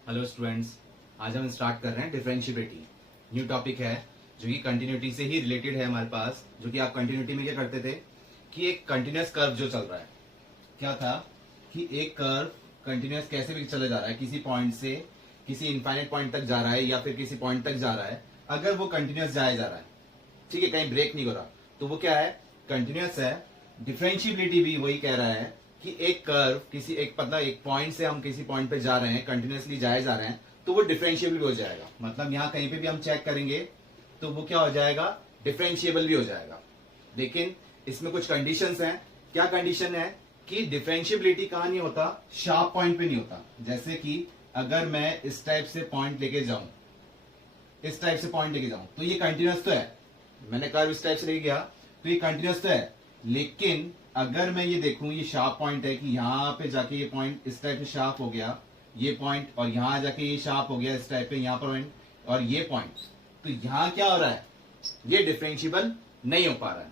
Hello students, आज हम start कर रहे हैं डिफरेंशिएबिलिटी। न्यू टॉपिक है जो कि कंटिन्यूटी से ही रिलेटेड है हमारे पास। जो कि आप कंटिन्यूटी में क्या करते थे कि एक कंटिन्यूअस कर्व जो चल रहा है, क्या था कि एक कर्व कंटिन्यूअस कैसे भी चले जा रहा है, किसी पॉइंट से किसी इनफाइनाइट पॉइंट तक जा रहा है या फिर किसी पॉइंट तक जा रहा है। अगर वो कंटिन्यूअस जाया जा रहा है, ठीक है, कहीं ब्रेक नहीं हो रहा, तो वो क्या है, कंटिन्यूअस है। डिफरेंशिएबिलिटी भी वही कह रहा है कि एक कर्व किसी एक एक पॉइंट से हम किसी पॉइंट पे जा रहे हैं, कंटिन्यूअसली जाए जा रहे हैं, तो वो डिफरेंशिएबल भी हो जाएगा। मतलब यहां कहीं पे भी हम चेक करेंगे तो वो क्या हो जाएगा, डिफरेंशिएबल भी हो जाएगा। लेकिन इसमें कुछ कंडीशंस हैं। क्या कंडीशन है कि डिफरेंशिएबिलिटी कहां नहीं होता, शार्प पॉइंट पे नहीं होता। जैसे कि अगर मैं इस टाइप से पॉइंट लेके जाऊं, इस टाइप से पॉइंट लेके जाऊं, तो ये कंटिन्यूअस तो है। मैंने कर्व इस टाइप से लेके गया तो ये कंटिन्यूअस तो है। लेकिन अगर मैं ये देखूं, ये शार्प पॉइंट है कि यहां पे जाके ये पॉइंट इस टाइप से शार्प हो गया, ये पॉइंट, और यहां जाके ये शार्प हो गया इस टाइप पे, यहां पर पॉइंट और ये पॉइंट, तो यहां क्या हो रहा है, ये डिफरेंशिएबल नहीं हो पा रहा है।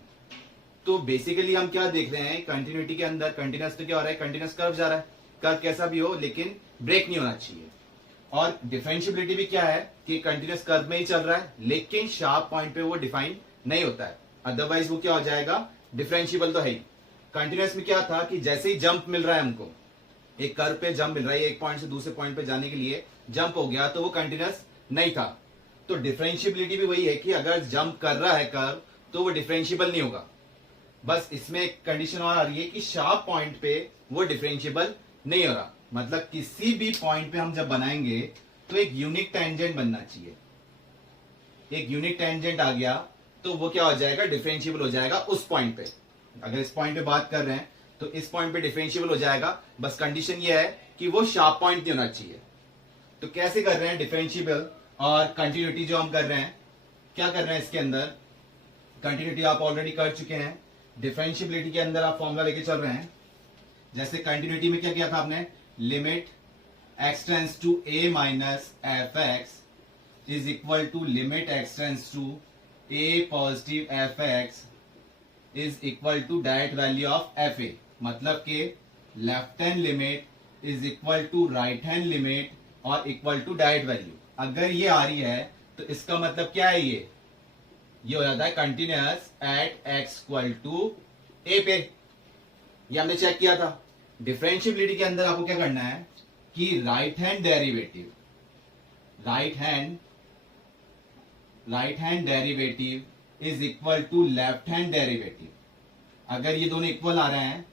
तो बेसिकली हम क्या देख रहे हैं, कंटिन्यूटी के अंदर कंटिन्यूअस तो क्या हो रहा है, कंटिन्यूअस कर्व जा रहा है, कर्व कैसा भी हो लेकिन ब्रेक नहीं होना चाहिए। और डिफरेंशिएबिलिटी भी क्या है कि कंटिन्यूअस कर्व में ही चल रहा है लेकिन शार्प पॉइंट पे वो डिफाइन नहीं होता है, अदरवाइज वो क्या हो जाएगा, डिफरेंशिएबल तो है ही। कंटिन्यूअस में क्या था कि जैसे ही जंप मिल रहा है हमको, एक कर्व पे जंप मिल रहा है, एक पॉइंट से दूसरे पॉइंट पे जाने के लिए जंप हो गया, तो वो कंटिन्यूअस नहीं था। तो डिफरेंशिएबिलिटी भी वही है कि अगर जंप कर रहा है कर्व तो वो डिफरेंशिएबल नहीं होगा। बस इसमें एक कंडीशन और आ रही है कि शार्प पॉइंट पे वो डिफरेंशिएबल नहीं हो रहा। मतलब किसी भी पॉइंट पे हम जब बनाएंगे तो एक यूनिक टेंजेंट बनना चाहिए। एक यूनिक टेंजेंट आ गया तो वो क्या हो जाएगा, डिफरेंशिएबल हो जाएगा उस पॉइंट पे। अगर इस पॉइंट पे बात कर रहे हैं तो इस पॉइंट पे डिफरेंशिएबल हो जाएगा। बस कंडीशन ये है कि वो शार्प पॉइंट नहीं होना चाहिए। तो कैसे कर रहे हैं डिफरेंशिएबल और कंटिन्यूटी जो हम कर रहे हैं, क्या कर रहे हैं इसके अंदर, कंटिन्यूटी आप ऑलरेडी कर चुके हैं, डिफरेंशिएबिलिटी के अंदर आप फॉर्मूला लेके चल रहे हैं। जैसे कंटिन्यूटी में क्या किया था आपने, limit x tends to a minus F X is equal to limit x tends to a positive F X is equal to direct value of F A. मतलब के left hand limit is equal to right hand limit और equal to direct value. अगर ये आ रही है तो इसका मतलब क्या है, ये हो जाता है continuous at x equal to a पे। ये हमने चेक किया था। डिफरेंशिएबिलिटी के अंदर आपको क्या करना है कि right hand derivative is equal to left hand derivative. अगर ये दोनों इक्वल आ रहे हैं,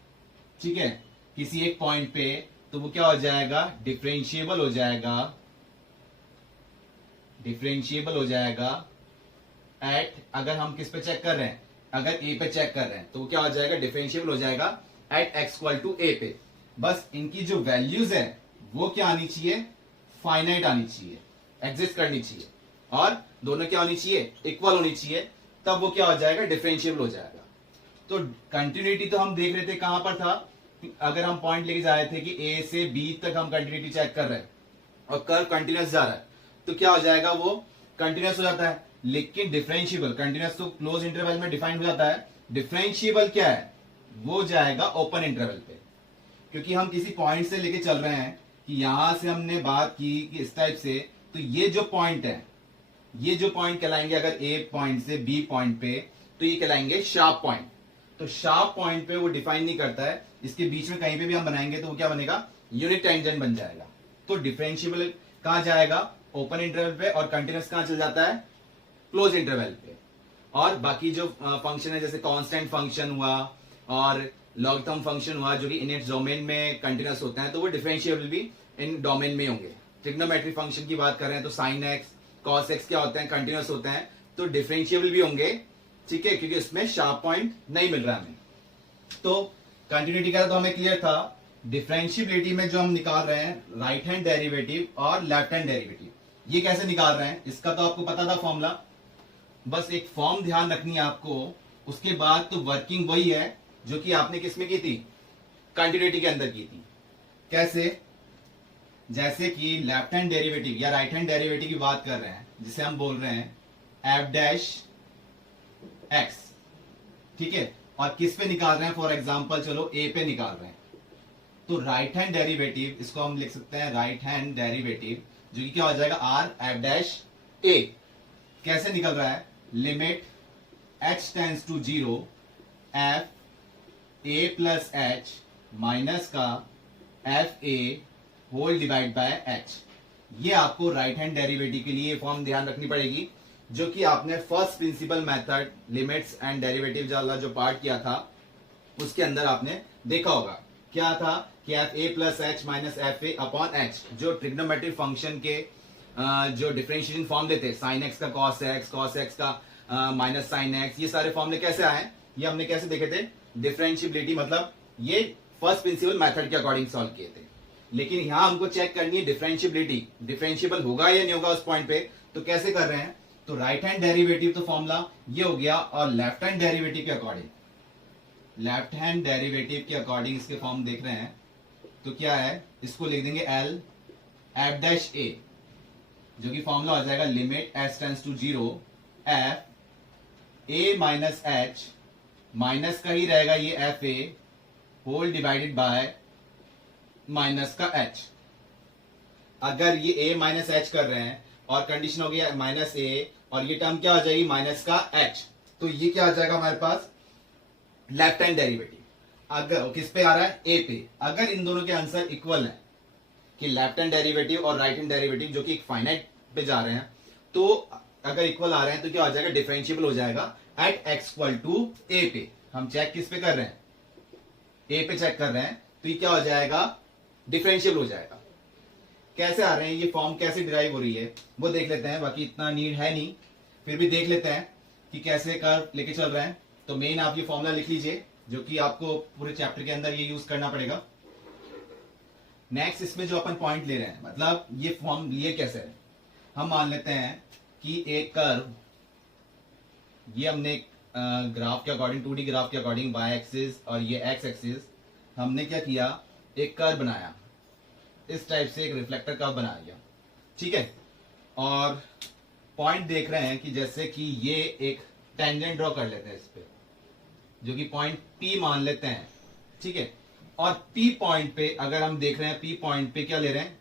ठीक है, किसी एक पॉइंट पे, तो वो क्या हो जाएगा, डिफरेंशिएबल हो जाएगा एट, अगर हम किस पे चेक कर रहे हैं, अगर ए पे चेक कर रहे हैं तो वो क्या हो जाएगा, डिफरेंशिएबल हो जाएगा eight x equal to a पे। बस इनकी जो वैल्यूज है वो क्या आनी चाहिए, फाइनाइट आनी चाहिए, एग्जिस्ट करनी चाहिए, और दोनों क्या होनी चाहिए, इक्वल होनी चाहिए, तब वो क्या हो जाएगा, डिफरेंशिएबल हो जाएगा। तो कंटिन्यूटी तो हम देख रहे थे कहां पर था, अगर हम पॉइंट लेके जा रहे थे कि ए से बी तक हम कंटिन्यूटी चेक कर रहे हैं और कर्व कंटिन्यूअस जा रहा है, तो क्या हो जाएगा, वो कंटिन्यूअस हो जाता है। लेकिन डिफरेंशिएबल, कंटिन्यूअस तो क्लोज इंटरवल में डिफाइन हो जाता है, डिफरेंशिएबल क्या है, वो जाएगा ओपन इंटरवल पे। क्योंकि हम किसी पॉइंट से लेके चल रहे हैं कि यहां से हमने बात की कि इस टाइप से, तो ये जो पॉइंट है, ये जो पॉइंट कहलाएंगे, अगर ए पॉइंट से बी पॉइंट पे, तो ये कहलाएंगे शार्प पॉइंट। तो शार्प पॉइंट पे वो डिफाइन नहीं करता है, इसके बीच में कहीं पे भी हम बनाएंगे तो वो क्या बनेगा, यूनिट टेंजेंट बन जाएगा। तो डिफरेंशिएबल कहां जाएगा, ओपन इंटरवल पे, और कंटिन्यूअस कहां चल जाता है, क्लोज इंटरवल पे। और बाकी जो फंक्शन है, जैसे कांस्टेंट फंक्शन हुआ और लॉगरिथम फंक्शन हुआ, जो कि इन इट्स डोमेन में कंटिन्यूअस होता है, तो वो डिफरेंशिएबल भी इन डोमेन में होंगे। ट्रिग्नोमेट्री फंक्शन की बात कर रहे हैं तो साइन एक्स कॉस एक्स क्या होते हैं, कंटिन्यूअस होते हैं, तो डिफरेंशिएबल भी होंगे, ठीक है, क्योंकि उसमें शार्प पॉइंट नहीं मिल रहा हमें। तो कंटिन्यूटी का तो हमें क्लियर था। डिफरेंशिएबिलिटी में जो हम निकाल रहे हैं राइट हैंड डेरिवेटिव और लेफ्ट हैंड डेरिवेटिव, ये कैसे निकाल रहे हैं, इसका तो आपको पता था फॉर्मूला। बस एक फॉर्म ध्यान रखनी है आपको, उसके बाद तो वर्किंग वही है जो कि आपने किसमें की थी, कंटिन्यूटी के अंदर की थी। कैसे, जैसे कि लेफ्ट हैंड डेरिवेटिव या राइट हैंड डेरिवेटिव की बात कर रहे हैं, जिसे हम बोल रहे हैं एफ डैश एक्स, ठीक है, और किस पे निकाल रहे हैं, फॉर एग्जाम्पल चलो ए पे निकाल रहे हैं, तो राइट हैंड डेरिवेटिव इसको हम लिख सकते हैं राइट हैंड डेरिवेटिव, जो कि क्या हो जाएगा आर एफ डैश ए। कैसे निकल रहा है, limit h tends to 0 F A plus H minus का F A whole divide by h. ये आपको राइट हैंड डेरिवेटिव के लिए फॉर्म ध्यान रखनी पड़ेगी, जो कि आपने first principle method limits and derivative वाला जो पार्ट किया था उसके अंदर आपने देखा होगा। क्या था कि F A plus H minus F A upon H, जो ट्रिग्नोमेट्रिक फंक्शन के जो डिफरेंशिएशन फॉर्म देते हैं, साइन एक्स का कॉस एक्स का माइनस साइन एक्स, ये सारे फॉर्मूले कैसे आए, ये हमने कैसे देखे थे, डिफरेंशिएबिलिटी, मतलब ये फर्स्ट प्रिंसिपल मेथड के अकॉर्डिंग सॉल्व किए थे। लेकिन यहां हमको चेक करनी है डिफरेंशिएबिलिटी, डिफरेंशिएबल होगा या नहीं होगा उस पॉइंट पे, तो कैसे कर रहे हैं, तो राइट हैंड डेरिवेटिव तो फॉर्मूला ये हो गया, और लेफ्ट हैंड डेरिवेटिव के अकॉर्डिंग, लेफ्ट हैंड डेरिवेटिव के अकॉर्डिंग इसके फॉर्म देख रहे हैं तो क्या है, इसको लिख देंगे एल एफ डैश ए, जो कि फॉर्मूला हो जाएगा limit H tends to 0 F A minus H, minus का ही रहेगा ये F A whole divided by minus का एच। अगर ये ए माइनस एच कर रहे हैं और कंडीशन हो गया माइनस ए, और ये टर्म क्या हो जाएगी माइनस का एच, तो ये क्या आ जाएगा हमारे पास लेफ्ट हैंड डेरिवेटिव। अगर किस पे आ रहा है, ए पे। अगर इन दोनों के आंसर इक्वल है कि लेफ्ट हैंड डेरिवेटिव और राइट हैंड डेरिवेटिव जो कि एक फाइनाइट पे जा रहे हैं, तो अगर इक्वल आ रहे हैं तो क्या हो जाएगा, डिफरेंशिएबल हो जाएगा eight x equal to a पे। हम चेक किस पे कर रहे हैं, ए पे चेक कर रहे हैं, तो ये क्या हो जाएगा, डिफरेंशिएबल हो जाएगा। कैसे आ रहे हैं ये फॉर्म, कैसे डिराइव हो रही है वो देख लेते हैं, बाकी इतना नीड है नहीं, फिर भी देख लेते हैं कि कैसे कर्व लेके चल रहे हैं। तो मेन आप ये फॉर्मूला लिख लीजिए, जो कि आपको पूरे चैप्टर के अंदर ये यूज करना पड़ेगा। नेक्स्ट इसमें जो अपन पॉइंट ले रहे हैं, मतलब ये फॉर्म लिए कैसे है, हम मान लेते हैं कि एक कर्व, ये हमने ग्राफ के अकॉर्डिंग 2D ग्राफ के अकॉर्डिंग वाई एक्सिस और ये एक्स एक्सिस, हमने क्या किया, एक कर्व बनाया, इस टाइप से एक रिफ्लेक्टर कर्व बना लिया, ठीक है। और पॉइंट देख रहे हैं कि जैसे कि ये एक टेंजेंट ड्रॉ कर लेते हैं इस पे, जो कि पॉइंट P मान लेते हैं, ठीक है। और P पॉइंट पे अगर हम देख रहे हैं, P पॉइंट पे क्या ले रहे हैं,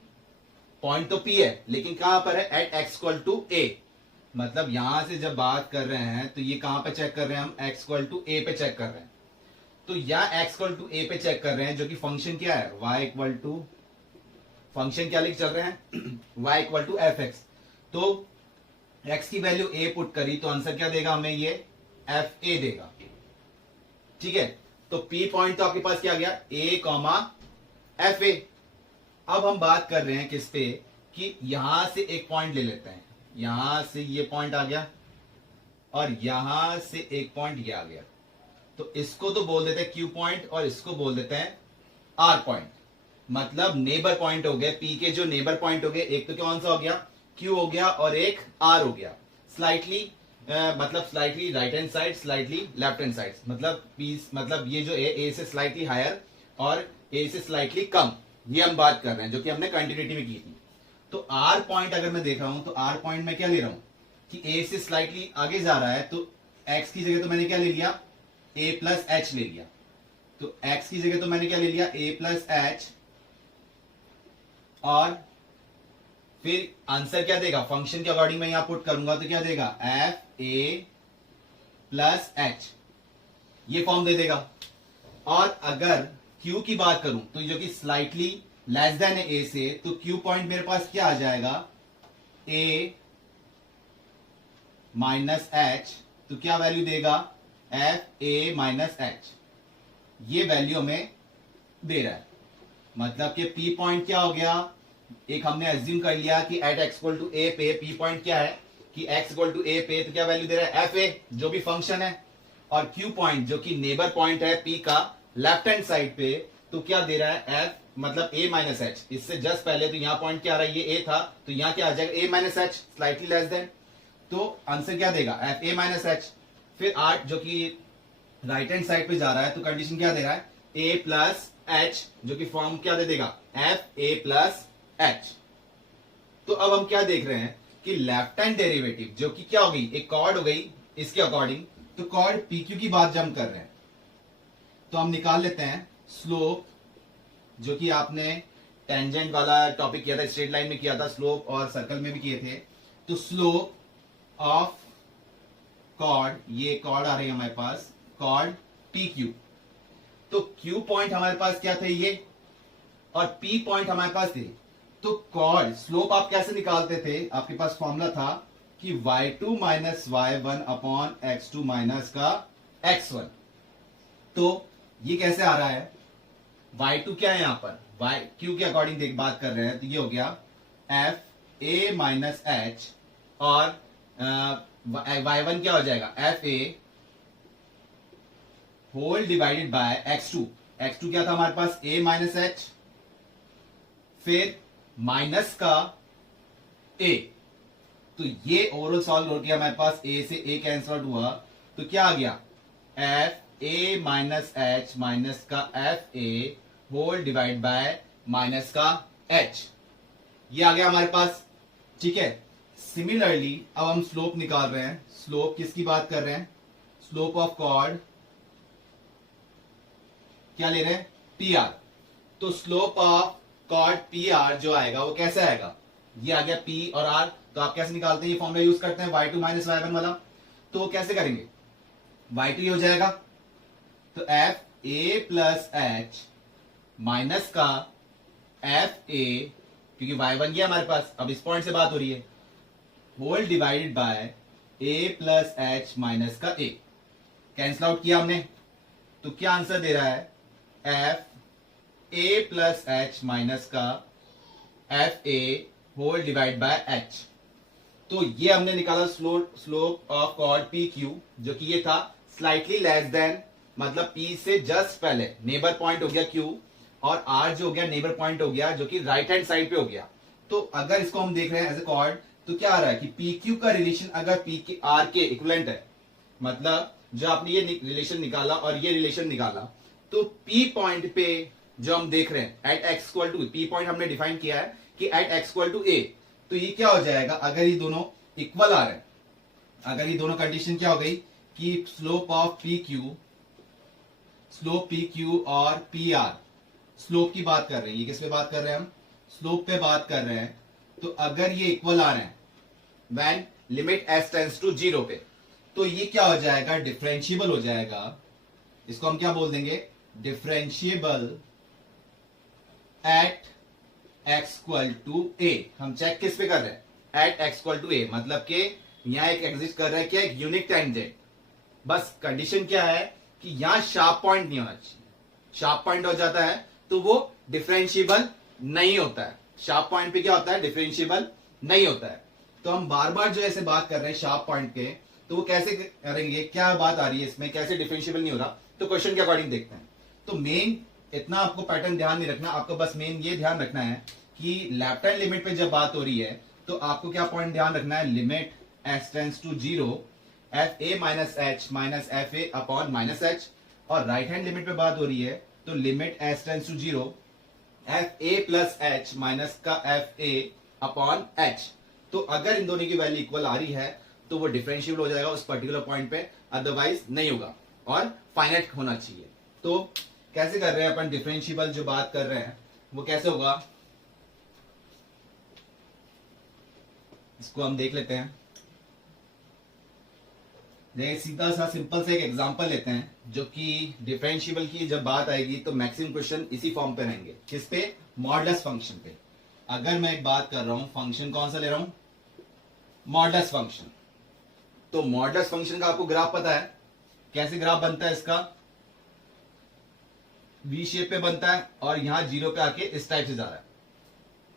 पॉइंट तो P है, लेकिन कहां पर है, eight x equal to a. मतलब यहां से जब बात कर रहे हैं तो ये कहां पे चेक कर रहे हैं, हम एक्स इक्वल टू ए पे चेक कर रहे हैं। तो या एक्स इक्वल टू ए पे चेक कर रहे हैं, जो कि फंक्शन क्या है, y इक्वल टू, फंक्शन क्या लिख चल रहे हैं, y equal to F X. तो x की वैल्यू a पुट करी तो आंसर क्या देगा हमें, ये एफ ए देगा, ठीक है। तो P पॉइंट तो आपके पास क्या आ गया, a कॉमा एफ ए। अब हम बात कर रहे हैं किस पे, कि यहां से एक पॉइंट ले लेते हैं, यहां से ये पॉइंट आ गया और यहां से एक पॉइंट ये आ गया, तो इसको तो बोल देते हैं Q पॉइंट और इसको बोल देते हैं R पॉइंट। मतलब नेबर पॉइंट हो गए, P के जो नेबर पॉइंट हो गए, एक तो कौन सा हो गया, Q हो गया और एक R हो गया। स्लाइटली मतलब slightly right hand side, slightly left hand side, मतलब P, मतलब ये जो ए से स्लाइटली हायर और ए से स्लाइटली कम, ये हम बात कर रहे हैं, जो कि हमने कंटिन्यूटी में की थी। तो R पॉइंट अगर मैं देख रहा हूं तो R पॉइंट में क्या ले रहा हूं कि A से स्लाइटली आगे जा रहा है, तो X की जगह तो मैंने क्या ले लिया, A प्लस एच ले लिया। तो X की जगह तो मैंने क्या ले लिया, A प्लस एच, और फिर आंसर क्या देगा, फंक्शन के अकॉर्डिंग मैं यहां पुट करूंगा तो क्या देगा, एफ ए प्लस एच, ये फॉर्म दे देगा। और अगर Q की बात करूं तो जो कि स्लाइटली लेस देन है A से, तो Q पॉइंट मेरे पास क्या आ जाएगा, A माइनस एच, तो क्या वैल्यू देगा, एफ ए माइनस एच, ये वैल्यू हमें दे रहा है। मतलब कि P पॉइंट क्या हो गया, एक हमने एज्यूम कर लिया कि at x equal to a पे P पॉइंट क्या है कि x इक्वल टू ए पे, तो क्या वैल्यू दे रहा है, एफ ए जो भी फंक्शन है, और Q पॉइंट जो कि नेबर पॉइंट है P का लेफ्ट हैंड साइड पे, तो क्या दे रहा है, f मतलब a माइनस एच। इससे जस्ट पहले तो यहाँ पॉइंट क्या आ रहा है, ये a था, तो यहाँ क्या आ जाएगा, a minus H, slightly less then, तो आंसर क्या देगा, एफ ए माइनस एच। फिर r जो कि राइट हैंड साइड पे जा रहा है, तो कंडीशन क्या दे रहा है, a प्लस एच, जो कि फॉर्म क्या दे देगा, एफ ए प्लस एच। तो अब हम क्या देख रहे हैं कि लेफ्ट हैंड डेरिवेटिव जो कि क्या हो गई, एक कॉर्ड हो गई इसके अकॉर्डिंग, तो कॉर्ड PQ की बात जब हम कर रहे हैं तो हम निकाल लेते हैं स्लोप जो कि आपने टेंजेंट वाला टॉपिक किया था, स्ट्रेट लाइन में किया था, स्लोप और सर्कल में भी किए थे। तो स्लोप ऑफ कॉर्ड, ये कॉर्ड आ रही है हमारे पास, कॉर्ड पी क्यू। तो क्यू पॉइंट हमारे पास क्या थे ये, और पी पॉइंट हमारे पास थे। तो कॉर्ड स्लोप आप कैसे निकालते थे, आपके पास फॉर्मूला था कि y2 minus y1 upon x2 minus का x1। तो ये कैसे आ रहा है, y2 क्या है यहां पर, q के अकॉर्डिंग बात कर रहे हैं, तो ये हो गया एफ ए माइनस एच, और y1 क्या हो जाएगा, f A whole divided by x2। x2 क्या था हमारे पास, a माइनस एच, फिर माइनस का a। तो ये ओवरऑल सॉल्व हो गया हमारे पास, a से a कैंसल आउट हुआ, तो क्या आ गया, एफ ए माइनस एच माइनस का F A whole divide by minus का h, ये आ गया हमारे पास। ठीक है, सिमिलरली अब हम स्लोप निकाल रहे हैं। स्लोप किसकी बात कर रहे हैं, स्लोप ऑफ कॉर्ड क्या ले रहे हैं, पी आर। तो slope of chord P R जो आएगा वो कैसे आएगा, ये आ गया पी और आर। तो आप कैसे निकालते हैं, ये फॉर्मूला यूज करते हैं y2 माइनस y1 वाला। तो कैसे करेंगे, y2 हो जाएगा तो F A plus H minus का एफ ए, क्योंकि y1 गया हमारे पास, अब इस पॉइंट से बात हो रही है, whole divided by A plus H minus का ए, कैंसल आउट किया हमने। तो क्या आंसर दे रहा है, एफ ए प्लस एच माइनस का F A whole divide by h. तो ये हमने निकाला slope of chord P Q, जो कि ये था स्लाइटली लेस देन, मतलब पी से जस्ट पहले नेबर पॉइंट हो गया क्यू, और आर जो हो गया नेबर पॉइंट हो गया, जो कि राइट हैंड साइड पे हो गया। तो अगर इसको हम देख रहे हैं एज ए कॉर्ड, तो क्या आ रहा है कि पी क्यू का रिलेशन अगर पी के आर के इक्विवेलेंट है, मतलब जो आपने ये रिलेशन निकाला और ये रिलेशन निकाला, तो पी पॉइंट पे जो हम देख रहे हैं at x equal to, P point हमने डिफाइन किया है कि at x equal to A, तो ये क्या हो जाएगा, अगर ये दोनों इक्वल आ रहे हैं, अगर ये दोनों कंडीशन क्या हो गई कि slope of P Q, slope P Q और पी आर, स्लोप की बात कर रहे हैं, ये किस पे बात कर रहे हैं हम, स्लोप पे बात कर रहे हैं। तो अगर ये इक्वल आ रहे हैं when limit S tends to 0 पे, तो ये क्या हो जाएगा, डिफरेंशिएबल हो जाएगा। इसको हम क्या बोल देंगे, differentiable at x equal to a. हम चेक किस पे कर रहे हैं, at x equal to a, मतलब कि यहां एक एग्जिस्ट कर रहा है क्या, एक यूनिक टेंजेंट। बस कंडीशन क्या है कि यहां शार्प पॉइंट नहीं होना चाहिए, शार्प पॉइंट हो जाता है तो वो डिफरेंशिएबल नहीं होता है। शार्प पॉइंट पे क्या होता है, डिफरेंशिएबल नहीं होता है। तो हम बार बार जो ऐसे बात कर रहे हैं शार्प पॉइंट के, तो वो कैसे करेंगे, क्या बात आ रही है इसमें, कैसे डिफरेंशिएबल नहीं हो रहा, तो क्वेश्चन के अकॉर्डिंग देखते हैं। तो मेन इतना आपको पैटर्न ध्यान नहीं रखना, आपको बस मेन ये ध्यान रखना है कि लेफ्ट हैंड लिमिट पे जब बात हो रही है, तो आपको क्या पॉइंट ध्यान रखना है, limit S tends to 0 F A minus H minus F A upon minus H, और राइट हैंड लिमिट पे बात हो रही है तो limit S tends to 0 F A plus H minus का एफ ए अपॉन एच। तो अगर इन दोनों की वैल्यू इक्वल आ रही है तो वो डिफरेंशिएबल हो जाएगा उस पर्टिकुलर पॉइंट पे, अदरवाइज नहीं होगा, और फाइनाइट होना चाहिए। तो कैसे कर रहे हैं अपन, डिफरेंशिएबल जो बात कर रहे हैं वो कैसे होगा, इसको हम देख लेते हैं। देखिए सीधा सा सिंपल से एक एग्जांपल लेते हैं, जो कि डिफरेंशिएबल की जब बात आएगी तो मैक्सिमम क्वेश्चन इसी फॉर्म पे रहेंगे, किस पे, मॉडुलस फंक्शन पे। अगर मैं एक बात कर रहा हूं, फंक्शन कौन सा ले रहा हूं, मॉडुलस फंक्शन। तो मॉडुलस फंक्शन का आपको ग्राफ पता है, कैसे ग्राफ बनता है इसका, वी शेप पे बनता है और यहां 0 पे आके इस टाइप से जा रहा है।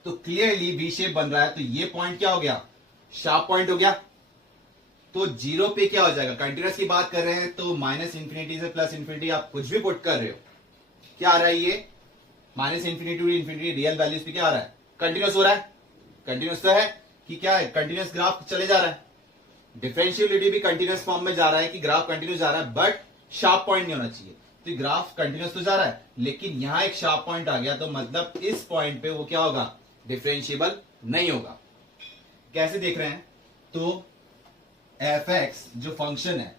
तो क्लियरली वी शेप बन रहा है, तो ये पॉइंट क्या हो गया, शार्प पॉइंट हो गया। तो 0 पे क्या हो जाएगा, कंटिन्यूअस की बात कर रहे हैं तो माइनस इंफिनिटी से प्लस इंफिनिटी आप कुछ भी पुट कर रहे हो, क्या आ रहा है, ये minus infinity to infinity real values पे क्या आ रहा है, कंटिन्यूअस हो रहा है। कंटिन्यूअस तो है कि क्या है, कंटिन्यूअस ग्राफ चले जा रहा है। डिफरेंशिएबिलिटी भी कंटिन्यूअस फॉर्म में जा रहा है कि ग्राफ कंटिन्यूअस जा रहा है, बट शार्प पॉइंट नहीं होना चाहिए। तो ग्राफ कंटिन्यूअस तो जा रहा है, लेकिन यहां एक शार्प पॉइंट आ गया, तो मतलब इस पॉइंट पे वो क्या होगा, डिफरेंशिएबल नहीं होगा। कैसे देख रहे हैं, तो एफ एक्स जो फंक्शन है,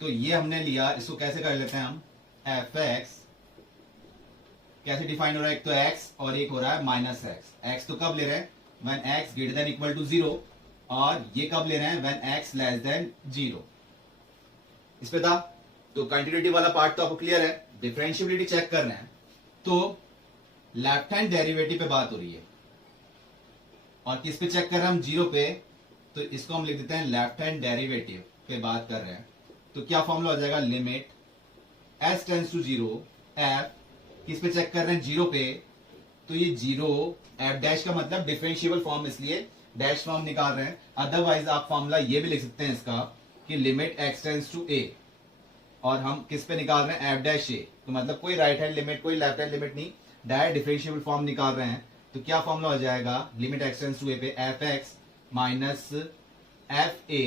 तो ये हमने लिया, इसको कैसे कर लेते हैं हम, एफ एक्स कैसे डिफाइन हो रहा है, एक तो x और एक हो रहा है माइनस एक्स। एक्स तो कब ले रहे हैं, when x greater than equal to 0, और ये कब ले रहे हैं, व्हेन x लेस देन 0। इस पे था तो कंटिन्यूटी वाला पार्ट तो आपको क्लियर है। डिफरेंशियबिलिटी चेक कर रहे हैं तो लेफ्ट हैंड डेरिवेटिव पे बात हो रही है, और किस पे चेक कर रहे हैं हम, 0 पे, तो इसको हम लिख देते हैं लेफ्ट हैंड डेरिवेटिव पे बात कर रहे हैं। तो क्या फॉर्मूला हो जाएगा, limit s tends to 0 f, किस पे चेक कर रहे हैं, 0 पे, तो ये 0 f डैश का मतलब डिफरेंशिएबल फॉर्म, इसलिए डैश फॉर्म निकाल रहे हैं। अदरवाइज आप फॉर्मूला ये भी लिख सकते हैं इसका कि limit x tends to a, और हम किस पे निकाल रहे हैं, f डैश a, तो मतलब कोई राइट हैंड लिमिट कोई लेफ्ट हैंड लिमिट नहीं, डायरेक्ट डिफरेंशिएबल फॉर्म निकाल रहे हैं। तो क्या फॉर्मूला हो जाएगा, limit x tends to a पे f x minus f a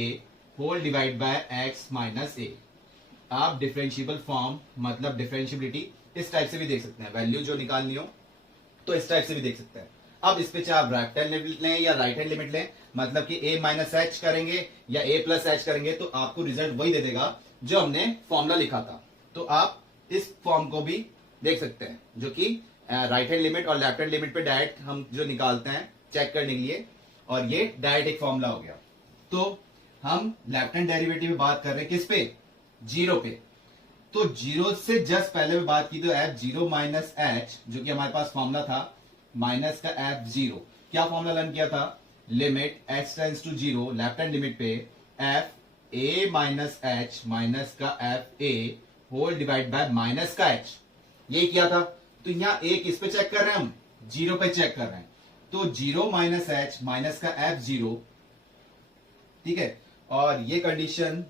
whole divide by x minus a। आप डिफरेंशिएबल फॉर्म मतलब डिफरेंशिएबिलिटी इस टाइप से भी देख सकते हैं, वैल्यू जो निकालनी हो तो इस टाइप से भी देख सकते हैं। अब इस पे चाहे आप लेफ्ट हैंड लिमिट लें या राइट हैंड लिमिट लें, मतलब कि a माइनस एच करेंगे या a प्लस एच करेंगे, तो आपको रिजल्ट वही दे देगा जो हमने फॉर्मूला लिखा था। तो आप इस फॉर्म को भी देख सकते हैं, जो कि राइट हैंड लिमिट और लेफ्ट हैंड लिमिट पे डायरेक्ट हम जो निकालते हैं चेक करने के लिए, और ये डायरेक्ट एक फॉर्मूला हो गया। तो हम लेफ्ट हैंड डेरिवेटिव में बात कर रहे हैं किस पे, 0 पे। तो 0 से जस्ट पहले में बात की तो f 0 माइनस एच, जो कि हमारे पास फॉर्मूला था, माइनस का f 0, क्या फॉर्मूला लर्न किया था, limit h tends to 0 left hand limit पे f a minus H minus का f a whole divide by minus का h, ये किया था। तो यहाँ a किस पे चेक कर रहे हैं हम, 0 पे चेक कर रहे हैं। तो 0 माइनस एच माइनस का f 0, ठीक है, और ये कंडीशन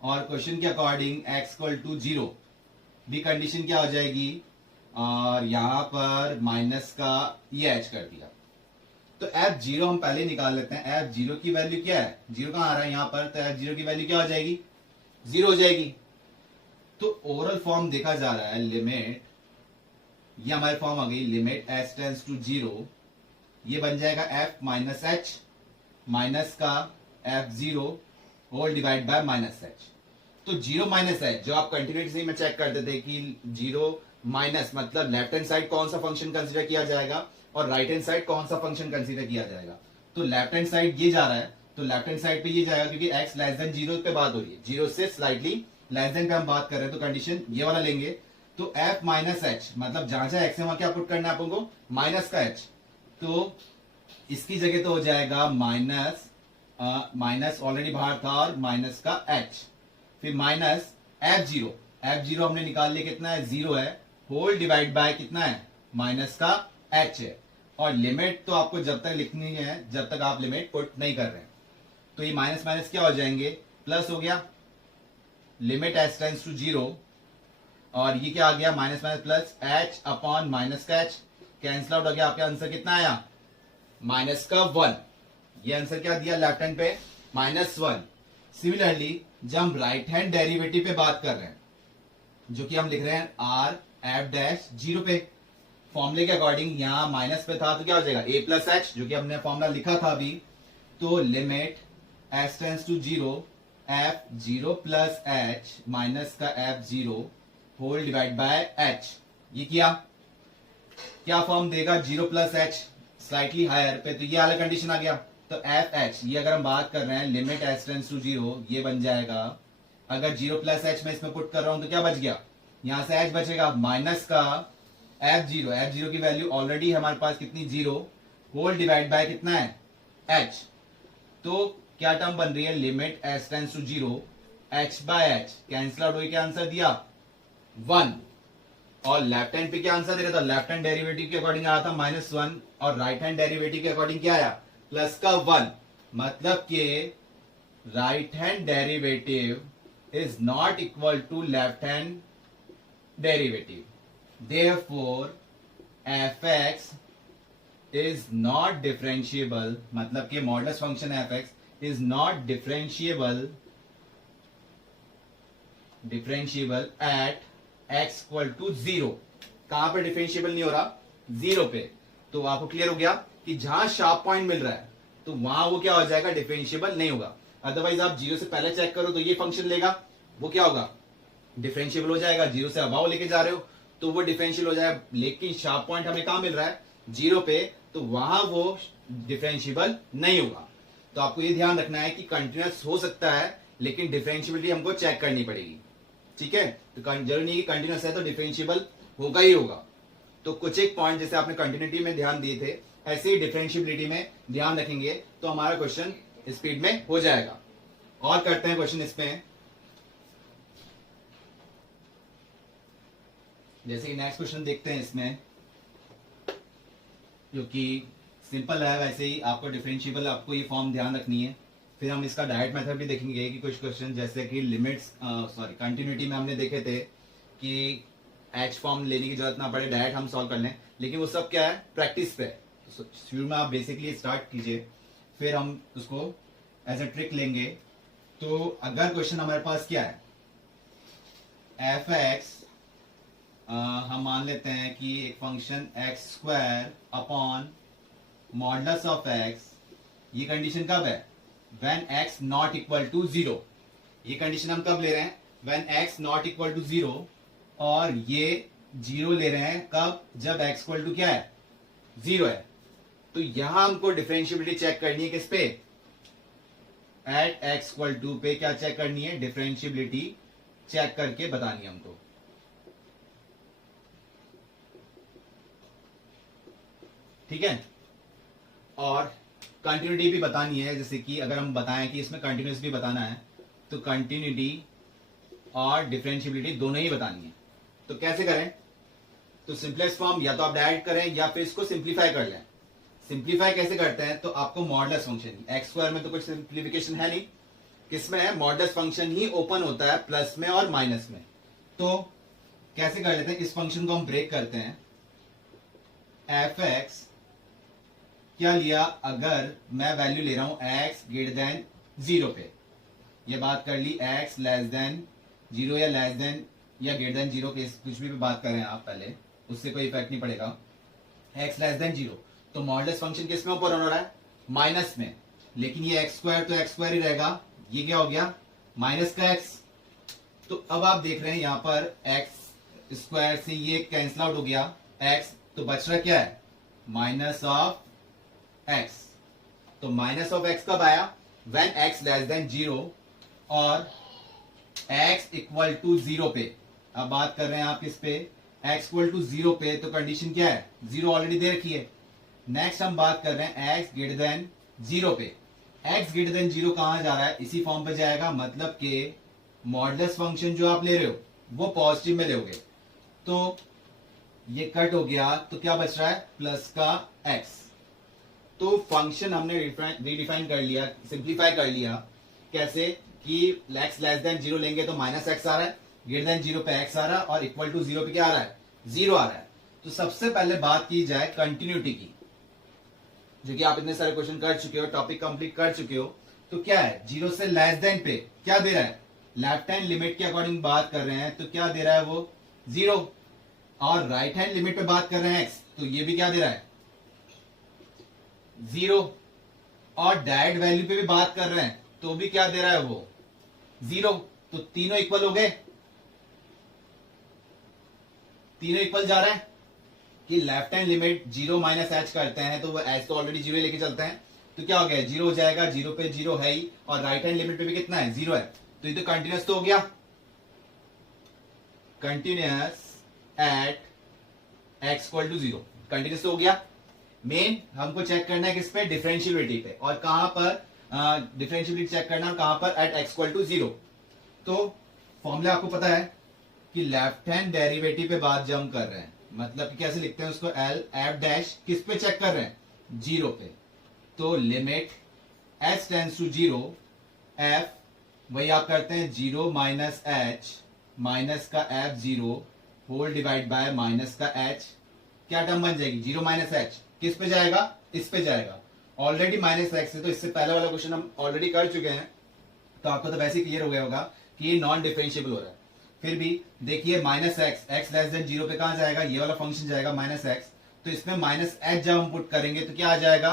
और क्वेश्चन के अकॉर्डिंग x इक्वल टू 0 भी कंडीशन क्या हो जाएगी, और यहां पर माइनस का ये h कर दिया। तो f0 हम पहले निकाल लेते हैं, f0 की वैल्यू क्या है, 0 कहां आ रहा है यहां पर, तो f0 की वैल्यू क्या हो जाएगी, 0 हो जाएगी। तो ओरल फॉर्म देखा जा रहा है, लिमिट, ये हमारी फॉर्म आ गई, लिमिट s टेंड्स टू 0, ये बन जाएगा f माइनस एच माइनस का f0 whole divide by minus H. तो 0 माइनस एच जो आप कंटिन्यूटी में चेक करते थे कि 0 माइनस मतलब लेफ्ट हैंड साइड कौन सा फंक्शन कंसीडर किया जाएगा और राइट हैंड साइड कौन सा फंक्शन कंसीडर किया जाएगा। तो लेफ्ट हैंड साइड ये जा रहा है, तो लेफ्ट हैंड साइड पे ये जाएगा, क्योंकि x लेस देन 0 पे बात हो रही है, 0 से स्लाइटली लेस देन पे हम बात कर रहे हैं, तो कंडीशन ये वाला लेंगे। तो f माइनस एच मतलब जहां जहां x है वहां क्या पुट करना है आपको, माइनस का h, तो इसकी जगह तो हो जाएगा माइनस, माइनस ऑलरेडी बाहर था, और माइनस का h, फिर माइनस f0 हमने निकाल लिया, कितना है, 0 है, होल डिवाइड बाय कितना है, माइनस का h है। और लिमिट तो आपको जब तक लिखनी है जब तक आप लिमिट पुट नहीं कर रहे हैं। तो ये माइनस माइनस क्या हो जाएंगे, प्लस हो गया, लिमिट h टेंड्स टू 0, और ये क्या आ गया, minus minus plus, h upon minus का h कैंसिल आउट हो गया। आपका आंसर कितना आया, माइनस का 1। ये आंसर क्या दिया लेफ्ट हैंड पे, -1। सिमिलरली जब हम राइट हैंड डेरिवेटिव पे बात कर रहे हैं, जो कि हम लिख रहे हैं r f डैश 0 पे, फॉर्मूले के अकॉर्डिंग यहां माइनस पे था तो क्या हो जाएगा, a प्लस एच, जो कि हमने फॉर्मूला लिखा था अभी। तो limit s tends to 0 f 0 plus H minus का f0 whole divide bye h, ये किया, क्या फॉर्म देगा, 0 प्लस एच स्लाइटली हायर पे, तो ये वाला कंडीशन आ गया। तो एफ एच, ये अगर हम बात कर रहे हैं लिमिट एच टेंड्स टू 0, ये बन जाएगा, अगर 0 प्लस एच में इसमें पुट कर रहा हूं तो क्या बच गया, यहां से एच बचेगा, माइनस का f0 की वैल्यू ऑलरेडी हमारे पास कितनी, 0, होल डिवाइड बाय कितना है, h। तो क्या टर्म बन रही है, limit H tends to 0 h by h cancel out, क्या आंसर दिया 1। और लेफ्ट हैंड पे क्या आंसर दे रहा था, लेफ्ट हैंड डेरिवेटिव के अकॉर्डिंग आया था -1, और राइट हैंड डेरिवेटिव के अकॉर्डिंग क्या आया, प्लस का 1। मतलब कि right hand derivative is not equal to left hand derivative, therefore fx is not differentiable, मतलब कि modulus function fx is not differentiable at x equal to 0। कहां पर डिफरेंशिएबल नहीं हो रहा, 0 पे। तो आपको क्लियर हो गया कि जहां शार्प पॉइंट मिल रहा है तो वहां वो क्या हो जाएगा, डिफरेंशिएबल नहीं होगा। अदरवाइज आप 0 से पहले चेक करो तो ये फंक्शन लेगा, वो क्या होगा, डिफरेंशिएबल हो जाएगा। 0 से अबाव लेके जा रहे हो तो वो डिफरेंशियल हो जाए, लेकिन शार्प पॉइंट हमें कहां मिल रहा है, 0 पे, तो वहां वो डिफरेंशिएबल नहीं होगा। तो आपको ये ध्यान रखना है कि कंटिन्यूस हो सकता है, लेकिन डिफरेंशियबिलिटी हमको चेक करनी पड़ेगी। ठीक है, तो जरूरी नहीं कि कंटिन्यूस है तो डिफरेंशिएबल होगा ही होगा। तो कुछ एक पॉइंट जैसे आपने कंटिन्यूटी में ध्यान दिए थे, ऐसे ही डिफरेंशिएबिलिटी में ध्यान रखेंगे तो हमारा क्वेश्चन स्पीड में हो जाएगा। और करते हैं क्वेश्चन इसमें, जैसे कि नेक्स्ट क्वेश्चन देखते हैं इसमें, जो कि सिंपल है। वैसे ही आपको डिफरेंशिएबल, आपको ये फॉर्म ध्यान रखनी है। फिर हम इसका डायरेक्ट मेथड भी देखेंगे कि कुछ क्वेश्चन जैसे कि लिमिट्स, सॉरी कंटिन्यूटी में हमने देखे थे कि एच फॉर्म लेने की जरूरत ना पड़े, डायरेक्ट हम सॉल्व कर लें, लेकिन वो सब क्या है, प्रैक्टिस पे। तो शुरू में आप बेसिकली स्टार्ट कीजिए, फिर हम उसको एज अ ट्रिक लेंगे। तो अगर क्वेश्चन हमारे पास क्या है, एफ एक्स, हम मान लेते हैं कि एक function X square upon modulus of X, ये कंडीशन कब है, when X not equal to 0। ये कंडीशन हम कब ले रहे हैं, when X not equal to 0, और ये 0 ले रहे हैं कब, जब एक्स इक्वल टू क्या है, 0 है। तो यहां हमको डिफरेंशिएबिलिटी चेक करनी है किस पे, एट एक्स इक्वल टू पे क्या चेक करनी है, डिफरेंशिएबिलिटी चेक करके बतानी है हमको। ठीक है, और कंटिन्यूटी भी बतानी है। जैसे कि अगर हम बताएं कि इसमें कंटिन्यूस भी बताना है, तो कंटिन्यूटी और डिफरेंशिएबिलिटी दोनों ही बतानी है। तो कैसे करें, तो सिंपलेस्ट फॉर्म या तो आप डायरेक्ट करें या फिर इसको सिंप्लीफाई कर लें। सिंप्लीफाई कैसे करते हैं, तो आपको मॉडुलस फंक्शन, एक्स स्क्वायर में तो कुछ सिंप्लीफिकेशन है नहीं, किसमें है, मॉडुलस फंक्शन ही ओपन होता है प्लस में और माइनस में। तो कैसे कर लेते हैं, इस फंक्शन को हम ब्रेक करते हैं। एफ एक्स क्या लिया, अगर मैं वैल्यू ले रहा हूं एक्स ग्रेटर देन 0 पे, ये बात कर ली, एक्स लेस देन 0 या लेस देन या ग्रेटर देन 0 के कुछ भी बात करें आप पहले, उससे कोई इफेक्ट नहीं पड़ेगा। एक्स लेस देन 0, तो मॉडुलस फंक्शन किस में ऊपर हो रहा है, माइनस में, लेकिन ये एक्स स्क्वायर तो एक्स स्क्वायर ही रहेगा, ये क्या हो गया, माइनस का एक्स। तो अब आप देख रहे हैं यहां पर एक्स स्क्वायर से ये कैंसिल आउट हो गया एक्स, तो बच रहा क्या है, माइनस ऑफ एक्स। तो माइनस ऑफ एक्स कब आया, व्हेन एक्स लेस देन 0 और एक्स इक्वल टू 0 पे। अब बात कर रहे हैं आप किस पे, एक्स इक्वल टू 0 पे, तो कंडीशन क्या है, 0 ऑलरेडी दे रखी है। नेक्स्ट हम बात कर रहे हैं एक्स ग्रेटर देन 0 पे। एक्स ग्रेटर देन 0 कहां जा रहा है, इसी फॉर्म पे जाएगा, मतलब कि मॉडुलस फंक्शन जो आप ले रहे हो वो पॉजिटिव में लोगे, तो ये कट हो गया, तो क्या बच रहा है, प्लस का एक्स। तो फंक्शन हमने रीडिफाइन कर लिया, सिंप्लीफाई कर लिया। कैसे कि एक्स लेस देन 0 लेंगे तो माइनस एक्स आ रहा है, ग्रेटर देन 0 पे एक्स आ रहा है, और इक्वल टू 0 पे क्या आ रहा है, 0 आ रहा है। तो सबसे पहले बात की जाए कंटिन्यूटी की, जो कि आप इतने सारे क्वेश्चन कर चुके हो, टॉपिक कंप्लीट कर चुके हो। तो क्या है, 0 से लेस देन पे क्या दे रहा है, लेफ्ट हैंड लिमिट के अकॉर्डिंग बात कर रहे हैं, तो क्या दे रहा है वो 0, और राइट हैंड लिमिट पे बात कर रहे हैं एक्स, तो ये भी क्या दे रहा है, 0, और डायरेक्ट वैल्यू पे भी बात कर रहे हैं तो भी क्या दे रहा है वो 0। तो तीनों इक्वल हो गए, तीनों इक्वल जा रहा है कि left hand limit 0 minus H करते हैं, तो वो एच तो ऑलरेडी 0 लेके चलते हैं, तो क्या हो गया, 0 हो जाएगा, 0 पे 0 है ही, और राइट हैंड लिमिट पे भी कितना है, 0 है, तो ये तो कंटिन्यूस तो हो गया, continuous at x equal to 0, continuous तो हो गया। मेन हमको चेक करना है किस पे, डिफरेंशिएबिलिटी पे, और कहां पर डिफरेंशिएबिलिटी चेक करना है, कहां पर, एट एक्स इक्वल टू 0। तो फॉर्मूला आपको पता है कि लेफ्ट हैंड डेरिवेटिव पे बात जब हम कर रहे हैं, मतलब कि कैसे लिखते हैं उसको, एल एफ डैश किस पे चेक कर रहे हैं, 0 पे। तो limit H tends to 0, F वही आप करते हैं 0 माइनस एच, माइनस का F 0 whole divide by minus का एच, क्या टर्म बन जाएगी, 0 माइनस एच, किस पे जाएगा, इस पे जाएगा, ऑलरेडी माइनस एक्स है, तो इससे पहले वाला क्वेश्चन हम ऑलरेडी कर चुके हैं, तो आपको तो वैसे ही क्लियर हो गया होगा कि ये नॉन डिफरेंशिएबल हो रहा है। फिर भी देखिए minus x, x less than 0 पे कहां जाएगा, ये वाला फंक्शन जाएगा माइनस एक्स, तो इसमें माइनस एच जब हम पुट करेंगे तो क्या आ जाएगा,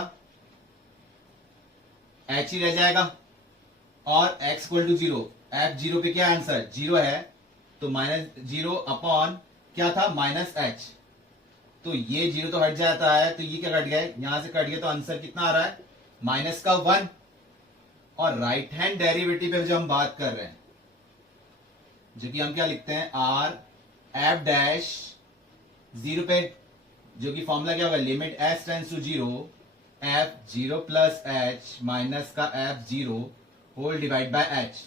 एच ही रह जाएगा, और एक्स इक्वल टू 0, एफ 0 पे क्या आंसर 0 है, तो माइनस 0 अपॉन क्या था, माइनस एच। तो ये जीरो तो हट जाता है, तो ये क्या कट गया, यहां से कट गया, तो आंसर कितना आ रहा है, माइनस का 1। और राइट हैंड डेरिवेटिव पे जो हम बात कर रहे हैं, जो कि हम क्या लिखते हैं, आर एफ डैश जीरो पे, जो कि फॉर्मूला क्या होगा, limit S tends to zero, f zero plus H minus का f zero whole divide by h,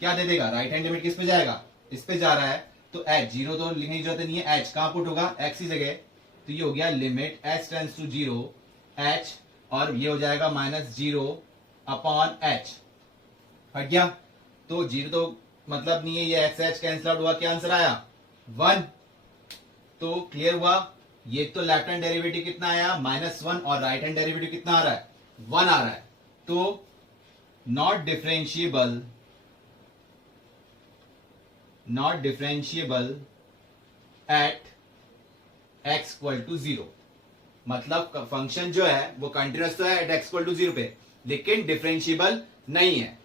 क्या दे देगा, राइट हैंड लिमिट किस पे जाएगा, इस पे जा रहा है, तो एच जीरो तो लिखने की जरूरत नहीं है, एच कहां पुट होगा, एक्स की जगह, तो ये हो गया limit H tends to zero H, और ये हो जाएगा माइनस जीरो अपॉन एच, हट गया, तो जीरो तो मतलब नहीं है, ये एक्स एच कैंसिल आउट हुआ, क्या आंसर आया, 1। तो क्लियर हुआ, ये तो लेफ्ट हैंड डेरिवेटिव कितना आया, -1, और राइट हैंड डेरिवेटिव कितना आ रहा है, 1 आ रहा है। तो not differentiable at x equal to 0, मतलब फंक्शन जो है वो कंटिन्यूअस तो है एट x इक्वल टू 0 पे, लेकिन डिफरेंशिएबल नहीं है।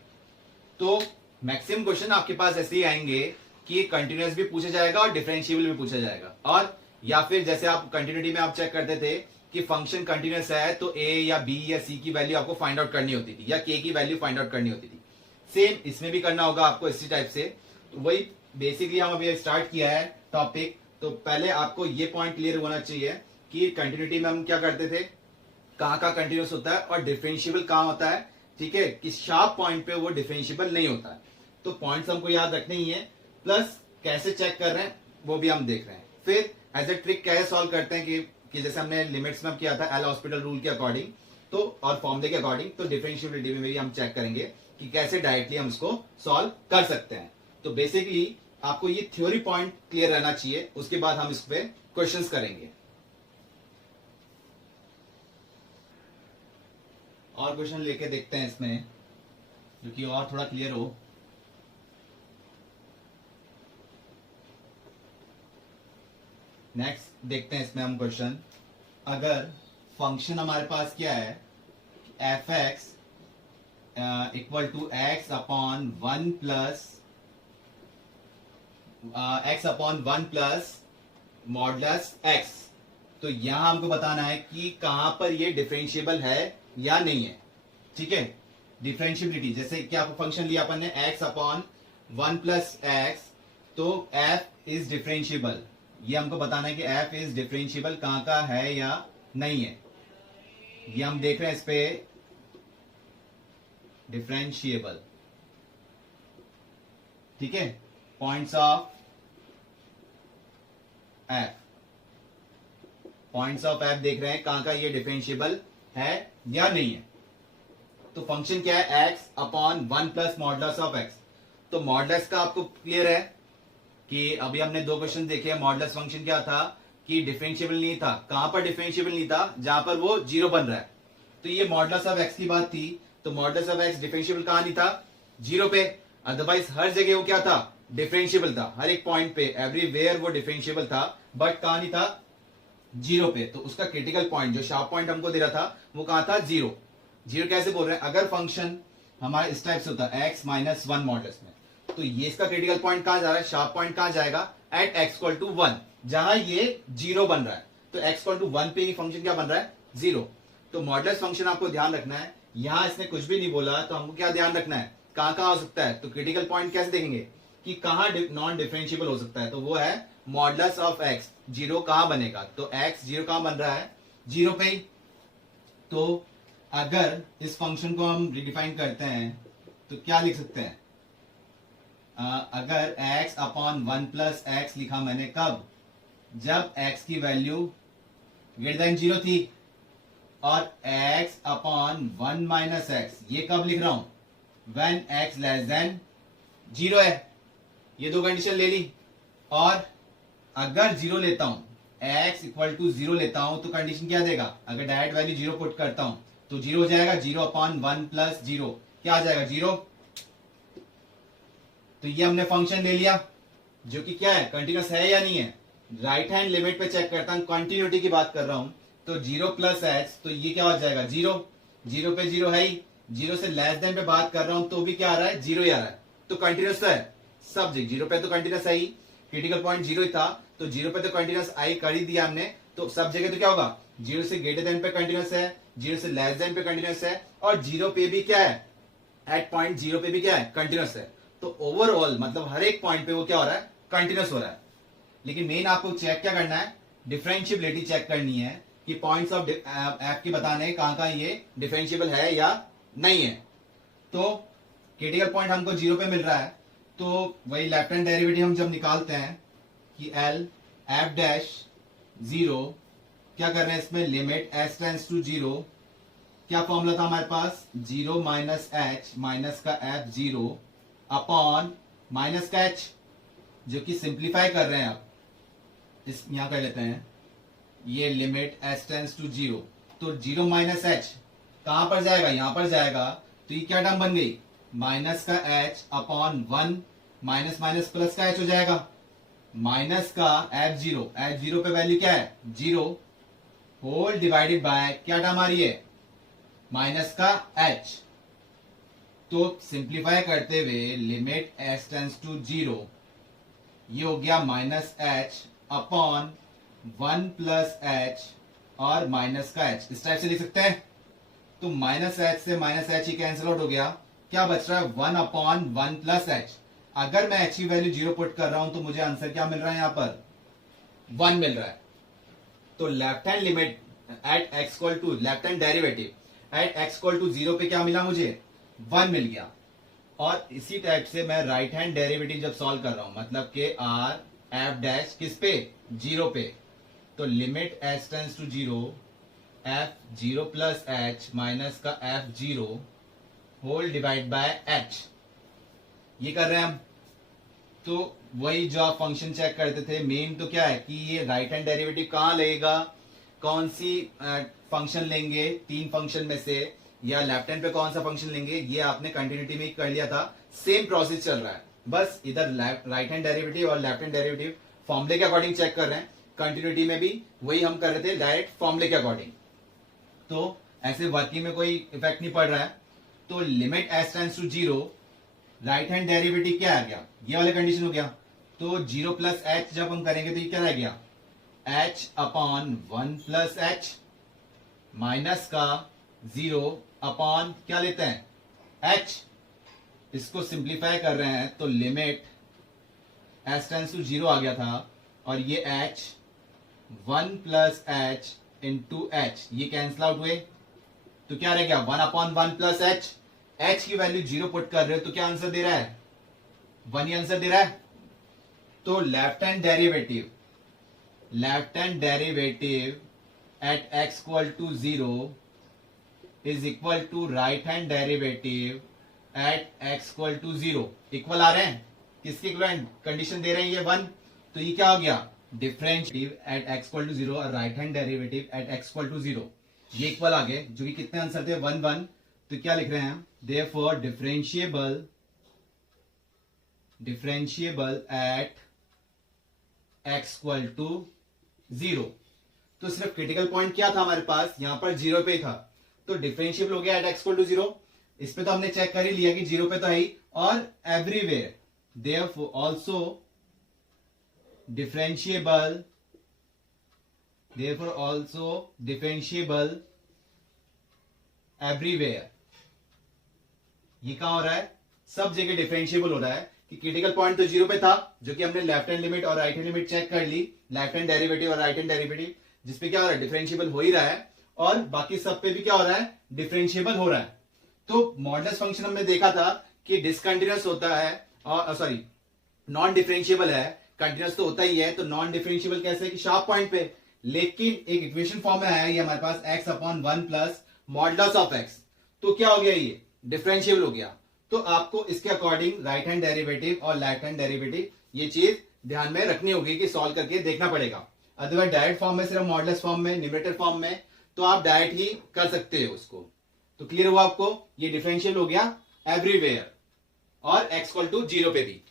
तो मैक्सिमम क्वेश्चन आपके पास ऐसे ही आएंगे कि कंटिन्यूअस भी पूछा जाएगा और डिफरेंशिएबल भी पूछा जाएगा, और या फिर जैसे आप कंटिन्यूटी में आप चेक करते थे कि फंक्शन कंटिन्यूअस है तो a या b या c की वैल्यू आपको फाइंड आउट करनी होती थी, या k की वैल्यू फाइंड आउट करनी होती थी। सेम इसमें भी करना होगा आपको इसी टाइप से। तो वही बेसिकली हम अभी स्टार्ट किया है टॉपिक। तो पहले आपको ये पॉइंट क्लियर होना चाहिए कि कंटिन्यूटी में हम क्या करते थे, कहाँ का कंटिन्यूअस होता है और डिफरेंशिएबल कहाँ होता है, ठीक है, कि शार्प पॉइंट पे वो डिफरेंशिएबल नहीं होता है। तो पॉइंट्स हमको याद रखने ही है, प्लस कैसे चेक कर रहे हैं वो भी हम देख रहे हैं। फिर एज ए ट्रिक कैसे सॉल्व करते हैं कि जैसे हमने लिमिट्स में किया था एल हॉस्पिटल रूल के अकॉर्डिंग, तो और फॉर्मूले के अकॉर्डिंग, तो डिफरेंशिएबिलिटी में भी हम चेक करेंगे कि कैसे डायरेक्टली हम इसको सॉल्व कर सकते हैं। तो बेसिकली आपको ये थ्योरी पॉइंट क्लियर रहना चाहिए, उसके बाद हम इस पे क्वेश्चंस करेंगे। और क्वेश्चन लेके देखते हैं इसमें, जो कि और थोड़ा क्लियर हो। नेक्स्ट देखते हैं इसमें हम क्वेश्चन, अगर फंक्शन हमारे पास क्या है, F X equal to X upon 1 plus modulus X, तो यहां हमको बताना है कि कहां पर ये डिफरेंशिएबल है या नहीं है, ठीक है। डिफरेंशिएबिलिटी जैसे क्या फंक्शन लिया अपन ने, एक्स अपॉन 1 प्लस एक्स, तो एफ इज डिफरेंशिएबल, ये हमको बताना है कि एफ इज डिफरेंशिएबल कहां का है या नहीं है, ये हम देख रहे हैं इस पे डिफरेंशिएबल, ठीक है। Points of F, points of F देख रहे हैं कहां का ये डिफरेंशिएबल है या नहीं है। तो फंक्शन क्या है, x upon 1 plus modulus of x. तो मॉडुलस का आपको क्लियर है कि अभी हमने 2 क्वेश्चन देखे, मॉडुलस फंक्शन क्या था कि डिफरेंशिएबल नहीं था, कहां पर डिफरेंशिएबल नहीं था, जहां पर वो 0 बन रहा है। तो ये मॉडुलस ऑफ एक्स की बात थी, तो मॉडुलस ऑफ एक्स डिफरेंशिएबल कहां नहीं था, 0 पे, अदरवाइज हर जगह वो क्या था, डिफरेंशिएबल था, हर एक पॉइंट पे एवरीवेयर वो डिफरेंशिएबल था, बट कहां नहीं था, 0 पे। तो उसका क्रिटिकल पॉइंट जो शार्प पॉइंट हमको दे रहा था वो कहां था, 0। 0 कैसे बोल रहे हैं, अगर फंक्शन हमारा इस टाइप से होता है x माइनस 1 मॉडुलस में, तो ये इसका क्रिटिकल पॉइंट कहां जा रहा है, शार्प पॉइंट कहां जाएगा, एट x इक्वल टू 1, जहां ये 0 बन रहा है। तो x इक्वल टू 1 पे ही फंक्शन क्या बन रहा है, 0। तो मॉडुलस फंक्शन आपको ध्यान रखना है, यहां इसने कुछ भी नहीं बोला, तो हमको क्या ध्यान रखना है, कहां कहां हो सकता है। तो क्रिटिकल पॉइंट कैसे देखेंगे कि कहां नॉन डिफरेंशिएबल हो सकता है, तो वो है मॉडुलस ऑफ x, 0 कहां बनेगा, तो x 0 कहां बन रहा है, 0 पे ही। तो अगर इस फंक्शन को हम रिडिफाइन करते हैं तो क्या लिख सकते हैं, अगर x अपॉन 1 प्लस एक्स लिखा मैंने कब, जब x की वैल्यू ग्रेटर देन 0 थी, और x अपॉन 1 माइनस एक्स ये कब लिख रहा हूं, व्हेन x लेस देन 0 है। ये 2 कंडीशन ले ली, और अगर 0 लेता हूं, x इक्वल टू 0 लेता हूं, तो कंडीशन क्या देगा, अगर डायरेक्ट वैल्यू 0 पुट करता हूं तो 0 हो जाएगा, 0 अपॉन 1 प्लस 0 क्या आ जाएगा, 0। तो ये हमने फंक्शन ले लिया जो कि क्या है, कंटिन्यूअस है या नहीं है। राइट हैंड लिमिट पे चेक करता हूं, कंटिन्यूटी की बात कर रहा हूं, तो 0 प्लस एक्स, तो ये क्या हो जाएगा, 0। 0 पे 0 है ही, 0 से लेस देन पे बात कर रहा हूं तो भी क्या आ रहा है, 0 ही आ रहा है। तो कंटिन्यूअस है, सब जगह 0 पे तो कंटिन्यूअस है ही, क्रिटिकल पॉइंट 0 ही था, तो 0 पे तो कंटिन्यूस आई कर ही दिया हमने, तो सब जगह तो क्या होगा, 0 से ग्रेटर देन पे कंटिन्यूस है, 0 से लेस देन पे कंटिन्यूस है, और 0 पे भी क्या है, एट पॉइंट 0 पे भी क्या है, कंटिन्यूस है। तो ओवरऑल मतलब हर एक पॉइंट पे वो क्या हो रहा है, कंटिन्यूस हो रहा है। लेकिन मेन आपको चेक क्या करना है, डिफरेंशिएबिलिटी चेक करनी है कि पॉइंट्स ऑफ एफ के बताने कहां कहां ये डिफरेंशिएबल है या नहीं है। तो क्रिटिकल पॉइंट हमको 0 पे मिल रहा है, तो वही लेफ्ट हैंड डेरिवेटिव हम जब निकालते हैं कि एल एफ डैश 0, क्या कर रहे हैं इसमें, लिमिट एस टेंस टू 0, क्या फॉर्मूला था हमारे पास, 0 माइनस एच माइनस का एफ 0 अपॉन माइनस का एच, जो कि सिंप्लीफाई कर रहे हैं आप, इस यहां कर लेते हैं, ये लिमिट एस टेंस टू 0, तो 0 माइनस एच कहां पर जाएगा, यहां पर जाएगा, तो ये क्या टर्म बन गई, माइनस का H upon 1 minus minus plus का एच हो जाएगा, माइनस का एफ 0, एफ 0 पे वैल्यू क्या है 0, होल डिवाइडेड बाय क्या टर्म आ रही है, माइनस का एच। तो सिंप्लीफाई करते हुए लिमिट एस टेंस टू 0, ये हो गया minus H upon 1 plus H और माइनस का एच, इस टाइप से लिख सकते हैं। तो माइनस एच से माइनस एच ही कैंसिल आउट हो गया, क्या बच रहा है 1 अपॉन 1 प्लस एच। अगर मैं एच की वैल्यू 0 पुट कर रहा हूं तो मुझे आंसर क्या मिल रहा है, यहां पर 1 मिल रहा है। तो left hand limit at x equal to, left hand derivative at x equal to 0 पे क्या मिला मुझे, 1 मिल गया। और इसी टाइप से मैं राइट हैंड डेरिवेटिव जब सॉल्व कर रहा हूं, मतलब के आर एफ डैश किस पे, 0 पे, तो limit H tends to 0, f 0 plus H minus का F 0 whole divide by h, ये कर रहे हैं हम। तो वही जो आप फंक्शन चेक करते थे, मेन तो क्या है कि ये राइट हैंड डेरिवेटिव कहां लगेगा, कौन सी फंक्शन लेंगे 3 फंक्शन में से, या लेफ्ट हैंड पे कौन सा फंक्शन लेंगे, ये आपने कंटिन्यूटी में कर लिया था। सेम प्रोसेस चल रहा है, बस इधर राइट हैंड डेरिवेटिव और लेफ्ट हैंड डेरिवेटिव फॉर्मूले के अकॉर्डिंग चेक कर रहे हैं, कंटिन्यूटी में भी वही हम कर रहे थे डायरेक्ट फॉर्मूले के अकॉर्डिंग। तो ऐसे वर्किंग में कोई इफेक्ट नहीं पड़ रहा है। तो limit S tends to 0, right hand derivative क्या आ गया, ये वाला कंडीशन हो गया। तो 0 प्लस एच जब हम करेंगे तो ये क्या रह गया, H upon 1 plus H minus का 0 अपॉन क्या लेते हैं, एच। इसको सिंप्लीफाई कर रहे हैं तो लिमिट एस टेंस टू 0 आ गया था, और ये H 1 plus H into H, ये कैंसिल आउट हुए, तो क्या रह गया 1 अपॉन 1 प्लस एच। एच की वैल्यू 0 पुट कर रहे हो तो क्या आंसर दे रहा है, 1 ही आंसर दे रहा है। तो left hand derivative at x equal to 0 is equal to right hand derivative at x equal to 0, equal आ रहे हैं, किसके इक्वल कंडीशन दे रहे हैं, ये 1, तो ये क्या हो गया, differentiative at x equal to 0 और right hand derivative at x equal to 0, ये इक्वल आ गए, जो कि कितने आंसर थे 1 1। तो क्या लिख रहे हैं हम, therefore differentiable at x equal to 0। तो सिर्फ क्रिटिकल पॉइंट क्या था हमारे पास, यहां पर 0 पे था, तो डिफरेंशिएबल हो गया एट एक्स इक्वल टू 0। इस पे तो हमने चेक कर ही लिया कि 0 पे तो है ही, और everywhere therefore also differentiable everywhere. ये कहां हो रहा है, सब जगह डिफरेंशिएबल हो रहा है, कि क्रिटिकल पॉइंट तो 0 पे था, जो कि हमने लेफ्ट हैंड लिमिट और राइट हैंड लिमिट चेक कर ली, लेफ्ट हैंड डेरिवेटिव और राइट हैंड डेरिवेटिव, जिसपे क्या हो रहा है, डिफरेंशिएबल हो ही रहा है, और बाकी सब पे भी क्या हो रहा है, डिफरेंशिएबल हो रहा है। तो मॉडुलस फंक्शन हमने देखा था कि डिसकंटिन्यूअस होता है, और सॉरी नॉन डिफरेंशिएबल है, कंटिन्यूअस तो होता ही है, तो नॉन डिफरेंशिएबल कैसे है कि शार्प पॉइंट पे, लेकिन एक इक्वेशन फॉर्म में आया ये हमारे पास x upon 1 plus modulus of x, तो क्या हो गया, ये डिफरेंशिएबल हो गया। तो आपको इसके अकॉर्डिंग राइट हैंड डेरिवेटिव और लेफ्ट हैंड डेरिवेटिव ये चीज ध्यान में रखनी होगी कि सॉल्व करके देखना पड़ेगा। अदरवाइज डायरेक्ट फॉर्म में, सिर्फ मॉडुलस फॉर्म में, न्यूमरेटर फॉर्म में, तो आप डायरेक्ट ही कर सकते हो उसको। तो क्लियर हुआ आपको, ये डिफरेंशियल हो गया एवरीवेयर और x इक्वल टू 0 पे भी।